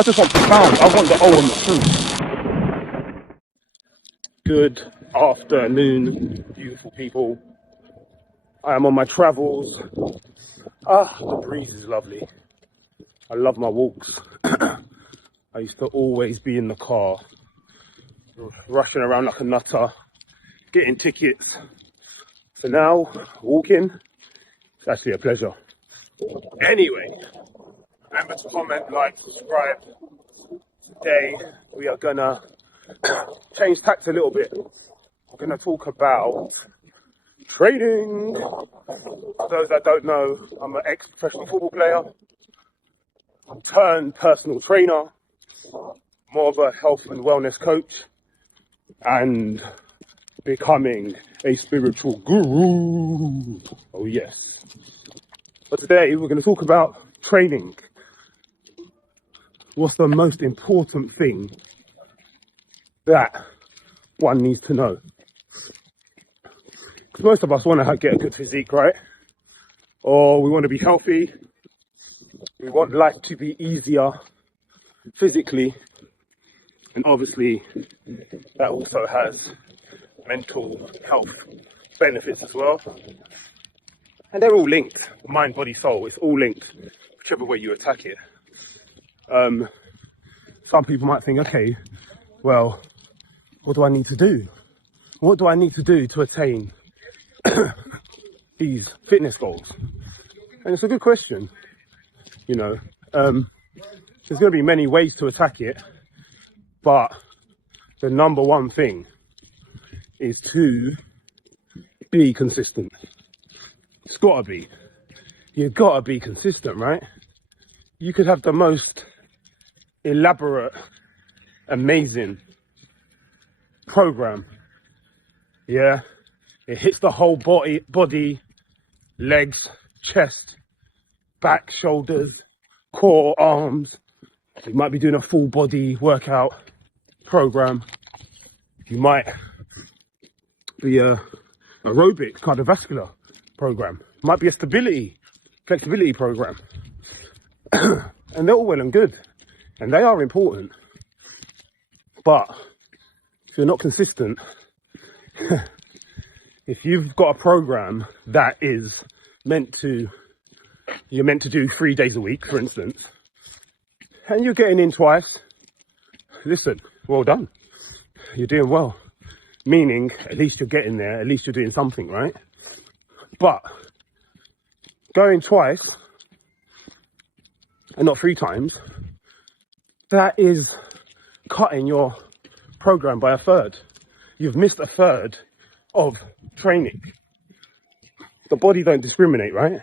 I just want profound. I want the O and the truth. Good afternoon, beautiful people. I am on my travels. The breeze is lovely. I love my walks. I used to always be in the car, rushing around like a nutter, getting tickets. So now, walking, it's actually a pleasure. Anyway, remember to comment, like, subscribe. Today, we are gonna change tacks a little bit. We're gonna talk about training. For those that don't know, I'm an ex-professional football player, turned personal trainer, more of a health and wellness coach, and becoming a spiritual guru. Oh yes. But today we're going to talk about training. What's the most important thing that one needs to know? Because most of us want to get a good physique, right? Or we want to be healthy. We want life to be easier physically. And obviously that also has mental health benefits as well. And they're all linked. Mind, body, soul. It's all linked, whichever way you attack it. Some people might think, okay, well, what do I need to do? What do I need to do to attain these fitness goals? And it's a good question. You know, there's going to be many ways to attack it, but the number one thing is to be consistent. It's got to be. You've got to be consistent, right? You could have the most elaborate, amazing program. Yeah, it hits the whole body, legs, chest, back, shoulders, core, arms. You might be doing a full body workout program. You might be a aerobic cardiovascular program. It might be a stability, flexibility program. And they're all well and good. And they are important. But if you're not consistent, if you've got a program that is you're meant to do 3 days a week, for instance, and you're getting in twice, listen, well done. You're doing well. Meaning, at least you're getting there, at least you're doing something, right? But going twice and not 3 times, that is cutting your program by a third. You've missed a third of training. The body don't discriminate, right?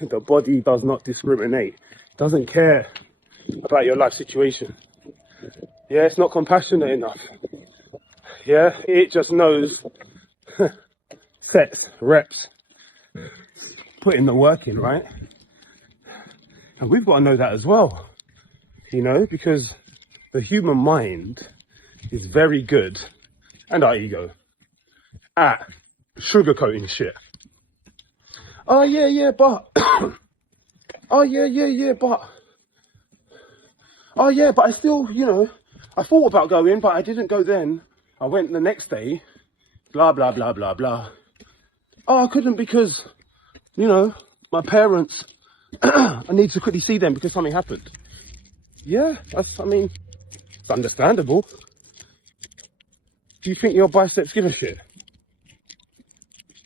The body does not discriminate. Doesn't care about your life situation. Yeah, it's not compassionate enough. Yeah, it just knows sets, reps, putting the work in, right? And we've got to know that as well, you know, because the human mind is very good, and our ego, at sugarcoating shit. Oh yeah, but oh yeah, but oh yeah, but I still, you know, I thought about going, but I didn't go then. I went the next day, blah, blah, blah, blah, blah. Oh, I couldn't because, you know, my parents, I need to quickly see them because something happened. Yeah, it's understandable. Do you think your biceps give a shit?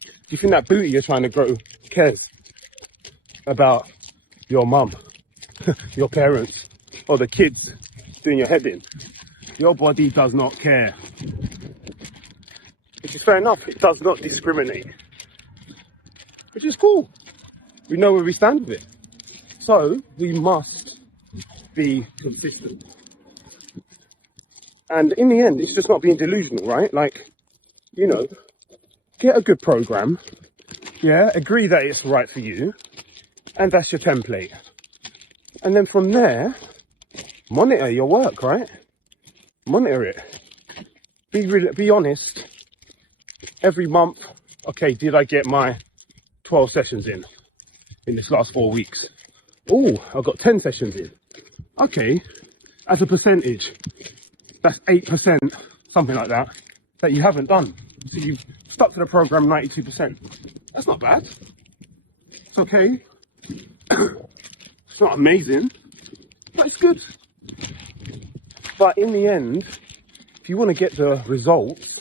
Do you think that booty you're trying to grow cares about your mum, your parents, or the kids doing your head in? Your body does not care. Which is fair enough. It does not discriminate. Which is cool. We know where we stand with it. So we must be consistent. And in the end, it's just not being delusional, right? Like, you know, get a good program. Yeah, agree that it's right for you. And that's your template. And then from there, monitor your work, right? Monitor it. Be honest. Every month, okay, did I get my 12 sessions in this last 4 weeks? Oh, I've got 10 sessions in. Okay, as a percentage, that's 8%, something like that, that you haven't done. So you've stuck to the program 92%. That's not bad. It's okay. It's not amazing, but it's good. But in the end, if you want to get the results,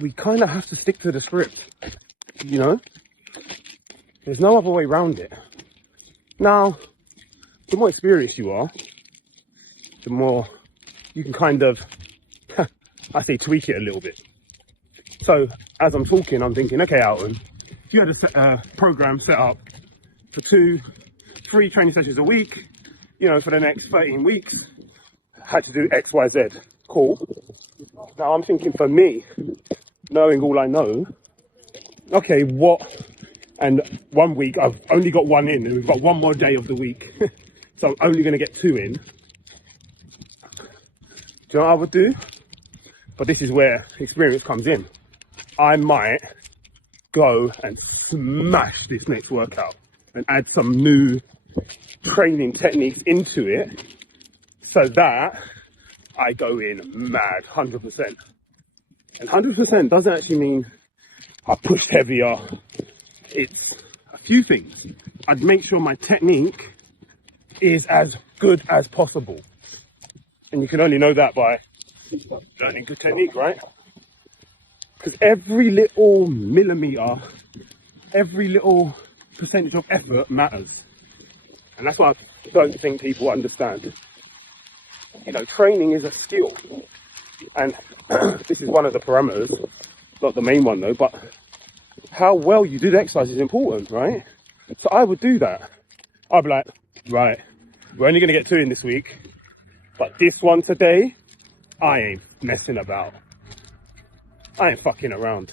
we kind of have to stick to the script, you know? There's no other way around it. Now, the more experienced you are, the more you can kind of, I say, tweak it a little bit. So as I'm talking, I'm thinking, okay, Alton, if you had a program set up for 2-3 training sessions a week, you know, for the next 13 weeks, had to do X, Y, Z. Cool. Now I'm thinking, for me, knowing all I know, okay, what? And 1 week I've only got 1 in, and we've got 1 more day of the week, so I'm only going to get 2 in. Do you know what I would do? But this is where experience comes in. I might go and smash this next workout and add some new training techniques into it, so that I go in mad, 100%. And 100% doesn't actually mean I pushed heavier. It's a few things. I'd make sure my technique is as good as possible. And you can only know that by learning good technique, right? Because every little millimeter, every little percentage of effort matters. And that's what I don't think people understand. You know, training is a skill. And this is one of the parameters, not the main one though, but how well you do the exercise is important, right? So I would do that. I'd be like, right, we're only going to get 2 in this week, but this one today, I ain't messing about. I ain't fucking around.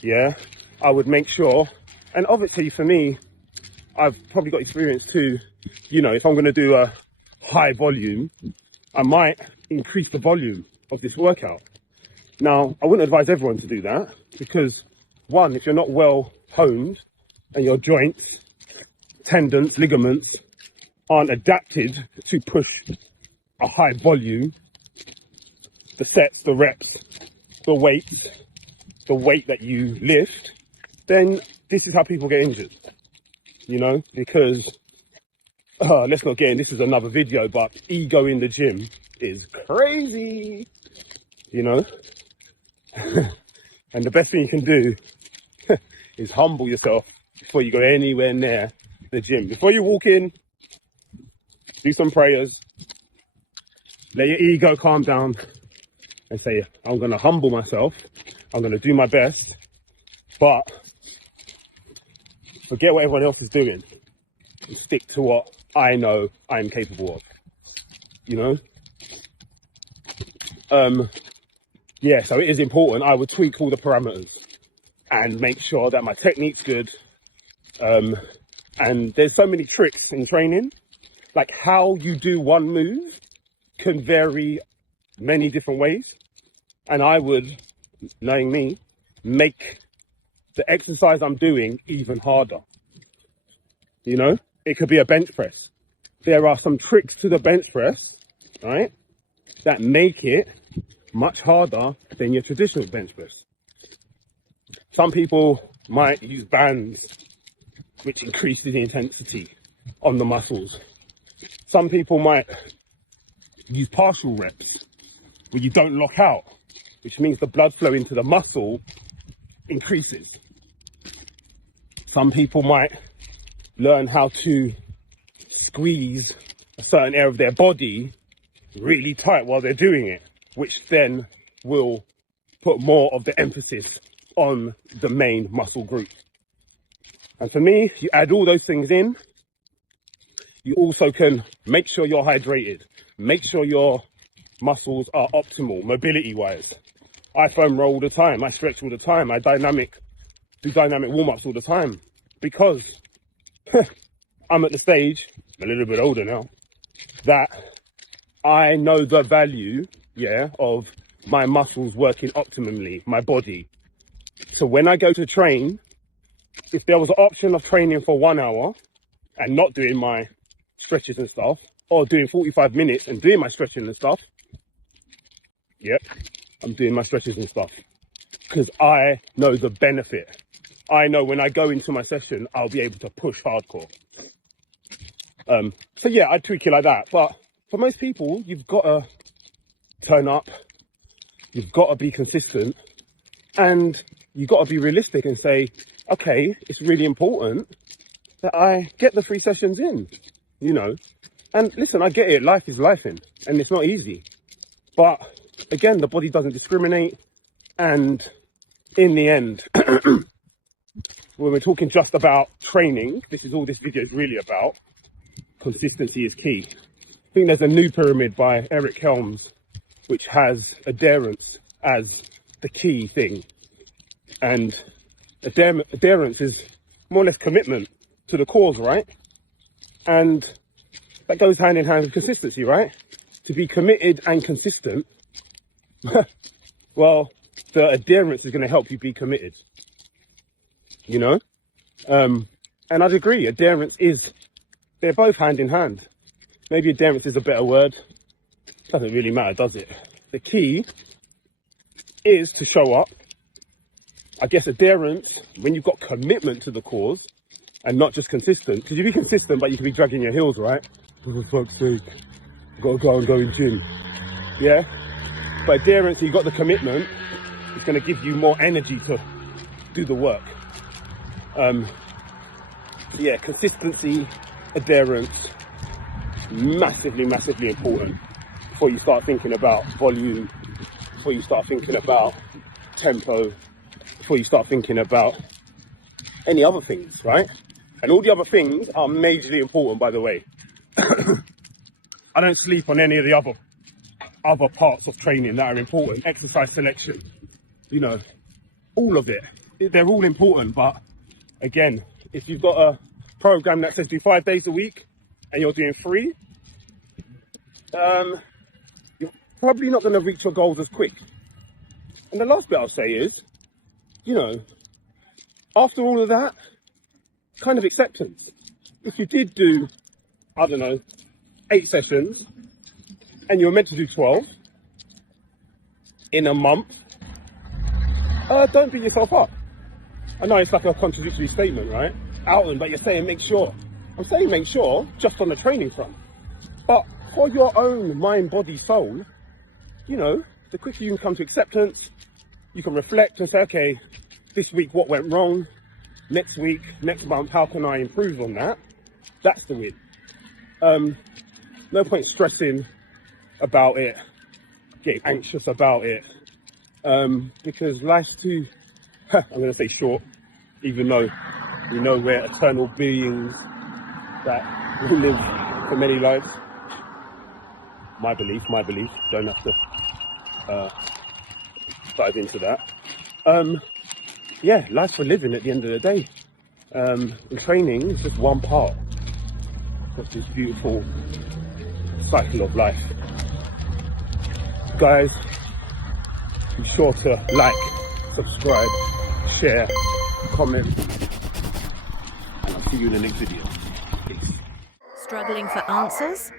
Yeah, I would make sure. And obviously for me, I've probably got experience too. You know, if I'm going to do a high volume, I might increase the volume of this workout. Now, I wouldn't advise everyone to do that because, one, if you're not well honed and your joints, tendons, ligaments aren't adapted to push a high volume, the sets, the reps, the weights, the weight that you lift, then this is how people get injured, you know, because let's not get in, this is another video, but ego in the gym is crazy, you know. And the best thing you can do is humble yourself before you go anywhere near the gym. Before you walk in, do some prayers, let your ego calm down and say, I'm going to humble myself, I'm going to do my best, but forget what everyone else is doing and stick to what I know I'm capable of, you know? Yeah, so it is important. I would tweak all the parameters and make sure that my technique's good. And there's so many tricks in training, like how you do one move can vary many different ways. And I would, knowing me, make the exercise I'm doing even harder. You know, it could be a bench press. There are some tricks to the bench press, right, that make it much harder than your traditional bench press. Some people might use bands, which increases the intensity on the muscles. Some people might use partial reps, where you don't lock out, which means the blood flow into the muscle increases. Some people might learn how to squeeze a certain area of their body really tight while they're doing it, which then will put more of the emphasis on the main muscle group. And for me, you add all those things in, you also can make sure you're hydrated, make sure your muscles are optimal mobility wise. I foam roll all the time, I stretch all the time, I do dynamic warm-ups all the time, because I'm at the stage, I'm a little bit older now, that I know the value, of my muscles working optimally, my body. So when I go to train, if there was an option of training for 1 hour and not doing my stretches and stuff, or doing 45 minutes and doing my stretching and stuff, yep, I'm doing my stretches and stuff because I know the benefit. I know when I go into my session, I'll be able to push hardcore. So yeah, I tweak it like that. But for most people, you've got to turn up, you've got to be consistent, and you've got to be realistic and say, okay, it's really important that I get the 3 sessions in, you know. And listen, I get it, life is lifing, and it's not easy. But again, the body doesn't discriminate, and in the end, when we're talking just about training, this is all this video is really about, consistency is key. I think there's a new pyramid by Eric Helms, which has adherence as the key thing. And adherence is more or less commitment to the cause, right? And that goes hand in hand with consistency, right? To be committed and consistent, well, the adherence is going to help you be committed, you know? And I'd agree, adherence is, they're both hand in hand. Maybe adherence is a better word. Doesn't really matter, does it? The key is to show up. I guess adherence, when you've got commitment to the cause and not just consistent, because you be consistent, but you can be dragging your heels, right? For fuck's sake, I've got to go and go in gym. Yeah? But adherence, you've got the commitment, it's going to give you more energy to do the work. Yeah, consistency, adherence, massively, massively important before you start thinking about volume, before you start thinking about tempo, before you start thinking about any other things, right? And all the other things are majorly important, by the way. I don't sleep on any of the other parts of training that are important. Exercise selection, you know, all of it. They're all important, but again, if you've got a program that says do 5 days a week and you're doing 3, you're probably not going to reach your goals as quick. And the last bit I'll say is, you know, after all of that, kind of acceptance. If you did do, I don't know, 8 sessions and you were meant to do 12 in a month, don't beat yourself up. I know it's like a contradictory statement, right? Outland, but you're saying make sure. I'm saying make sure just on the training front. But for your own mind, body, soul, you know, the quicker you can come to acceptance, you can reflect and say, okay, this week what went wrong? Next week, next month, how can I improve on that? That's the win. No point stressing about it, getting anxious about it, because life's too, I'm going to say short, even though we know we're eternal beings that will live for many lives. My belief, don't have to dive into that. Yeah, life's for living at the end of the day. And training is just one part of this beautiful cycle of life. Guys, be sure to like, subscribe, share, comment, and I'll see you in the next video. Peace. Struggling for answers?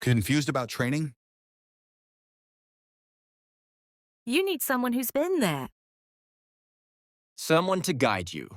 Confused about training? You need someone who's been there. Someone to guide you.